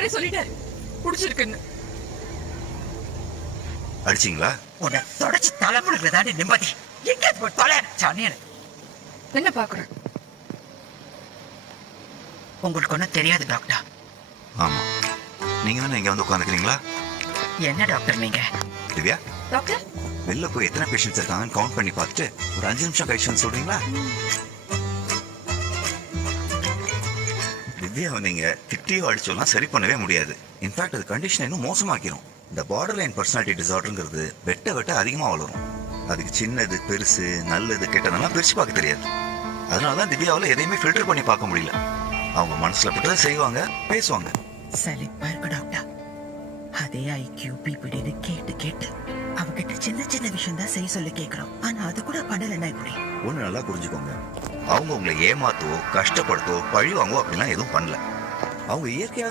அவரே சொல்லிட்டாரு புடிச்சிருக்குன்னு. அடிச்சிங்களா? உன்னை தொடச்சு தலைமுழுக்கிறதாண்டி நிம்மதி. எங்க போய் தொலை சாமியன். என்ன பாக்குற? உங்களுக்கு ஒன்றும் தெரியாது டாக்டர். ஆமா, நீங்க தானே இங்க வந்து உட்காந்துக்கிறீங்களா? என்ன டாக்டர் நீங்க? திவ்யா, டாக்டர் வெளில போய் எத்தனை பேஷண்ட்ஸ் இருக்காங்கன்னு கவுண்ட் பண்ணி பார்த்துட்டு ஒரு 5 நிமிஷம் கழிச்சு வந்து சொல்றீங்களா? திவ்யாவை நீங்க திட்டியோ அடிச்சோலாம் சரி பண்ணவே முடியாது. இன்ஃபேக்ட் அது கண்டிஷன் இன்னும் மோசமாக்கிரும். இந்த பார்டர் லைன் பர்சனாலிட்டி டிசார்டருங்கிறது வெட்ட வெட்ட அதிகமா வளரும். அதுக்கு சின்னது பெருசு நல்லது கெட்டதெல்லாம் பிரிச்சு பார்க்க தெரியாது. அதனாலதான் திவ்யாவில் எதையுமே ஃபில்டர் பண்ணி பார்க்க முடியல. அவங்க மனசுல பட்டதை செய்வாங்க, பேசுவாங்க. சலிப்பா இருக்கு டாக்டர். அதே ஐக்கியூ பிபிடின்னு கேட்டு கேட்டு அவகிட்ட சின்ன சின்ன விஷயம் தான் செய்ய சொல்லி கேட்கிறோம். ஆனா அது கூட பண்ணலன்னா இப்படி. ஒண்ணு நல்லா புரிஞ்சுக்கோங்க, அவங்க உங்களை ஏமாத்தோ கஷ்டப்படுத்தோ பழி வாங்கோ அப்படிலாம் எதுவும் பண்ணல. அவங்க இயற்கையாக